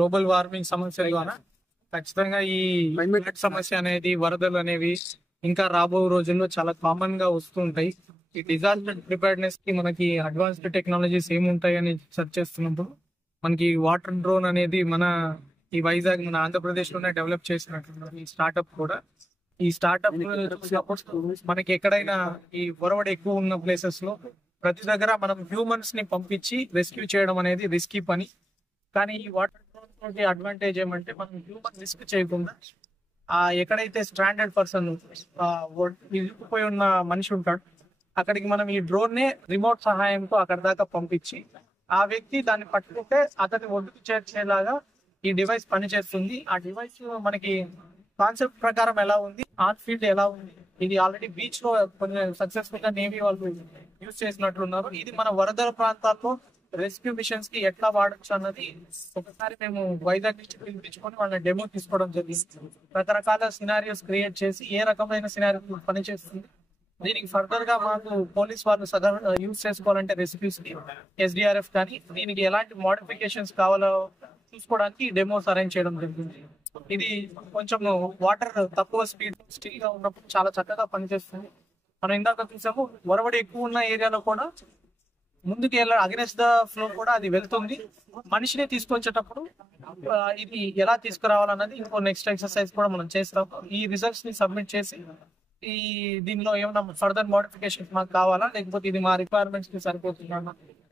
Global warming సమస్య ద్వారా ఖచ్చితంగా ఈ క్లైమేట్ సమస్య అనేది, వరదలు అనేవి ఇంకా రాబో రోజుల్లో చాలా కామన్ గా వస్తుంటాయి. ఈ డిజాస్టర్ ప్రిపేర్డ్నెస్ కి మనకి అడ్వాన్స్డ్ టెక్నాలజీస్ ఏముంటాయని సెర్చ్ చేస్తున్నప్పుడు మనకి వాటర్ డ్రోన్ అనేది ఈ వైజాగ్ మన ఆంధ్రప్రదేశ్ లోనే డెవలప్ చేసినట్టు ఈ స్టార్ట్అప్ కూడా. ఈ స్టార్ట్అప్ మనకి ఎక్కడైనా ఈ వరవడి ఎక్కువ ఉన్న ప్లేసెస్ లో ప్రతి దగ్గర మనం హ్యూమన్స్ ని పంపించి రెస్క్యూ చేయడం అనేది రిస్కీ పని. కానీ ఈ వాటర్ డ్రోన్ అడ్వాంటేజ్ ఏమంటే మనం హ్యూమన్ రిస్క్ చేయకుండా ఎక్కడైతే స్ట్రాండెడ్ పర్సన్ ఇరుక్కుపోయి ఉన్న మనిషి ఉంటాడు అక్కడికి మనం ఈ డ్రోన్ నే రిమోట్ సహాయంతో అక్కడ దాకా పంపించి ఆ వ్యక్తి దాన్ని పట్టుకుంటే అతన్ని ఒడ్డుకు చేర్చేలాగా ఈ డివైస్ పనిచేస్తుంది. ఆ డివైస్ మనకి కాన్సెప్ట్ ప్రకారం ఎలా ఉంది, ఆన్ ఫీల్డ్ ఎలా ఉంది, ఇది ఆల్రెడీ బీచ్ లో కొంచెం సక్సెస్ఫుల్ గా నేవీ వాళ్ళు యూజ్ చేసినట్లున్నారు. ఇది మన వరదల ప్రాంతాల్లో రెస్క్యూ మిషన్స్ కి ఎట్లా వాడచ్చు అన్నది ఒకసారి మేము వైజాగ్ నుంచి పిలిపించుకొని వాళ్ళ డెమో తీసుకోవడం జరిగింది. రకరకాల సినారియోస్ క్రియేట్ చేసి ఏ రకమైన సినారియో పనిచేస్తుంది, దీనికి ఫర్దర్ గా మాకు పోలీస్ వాళ్ళు యూజ్ చేసుకోవాలంటే రెస్క్యూస్ కి SDRF కానీ దీనికి ఎలాంటి మోడిఫికేషన్స్ కావాలో చూసుకోవడానికి డెమోస్ అరేంజ్ చేయడం జరిగింది. ఇది కొంచెం వాటర్ తక్కువ స్టిల్ గా ఉన్నప్పుడు చాలా చక్కగా పనిచేస్తుంది. మనం ఇందాక చూసాము వరవడి ఎక్కువ ఉన్న ఏరియాలో కూడా ముందుకు అగెన్స్ట్ ద ఫ్లో కూడా అది వెళ్తుంది. మనిషిని తీసుకొచ్చేటప్పుడు ఇది ఎలా తీసుకురావాలన్నది ఇంకో నెక్స్ట్ ఎక్సర్సైజ్ కూడా మనం చేస్తాం. ఈ రిజల్ట్స్ ని సబ్మిట్ చేసి దీనిలో ఏమన్నా ఫర్దర్ మోడిఫికేషన్ మాకు కావాలా లేకపోతే ఇది మా రిక్వైర్మెంట్స్ కి సరిపోతుందా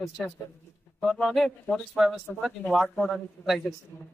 టెస్ట్ చేస్తాం. త్వరలోనే పోలీస్ వ్యవస్థ కూడా దీన్ని వాడుకోవడానికి ట్రై చేస్తున్నాం.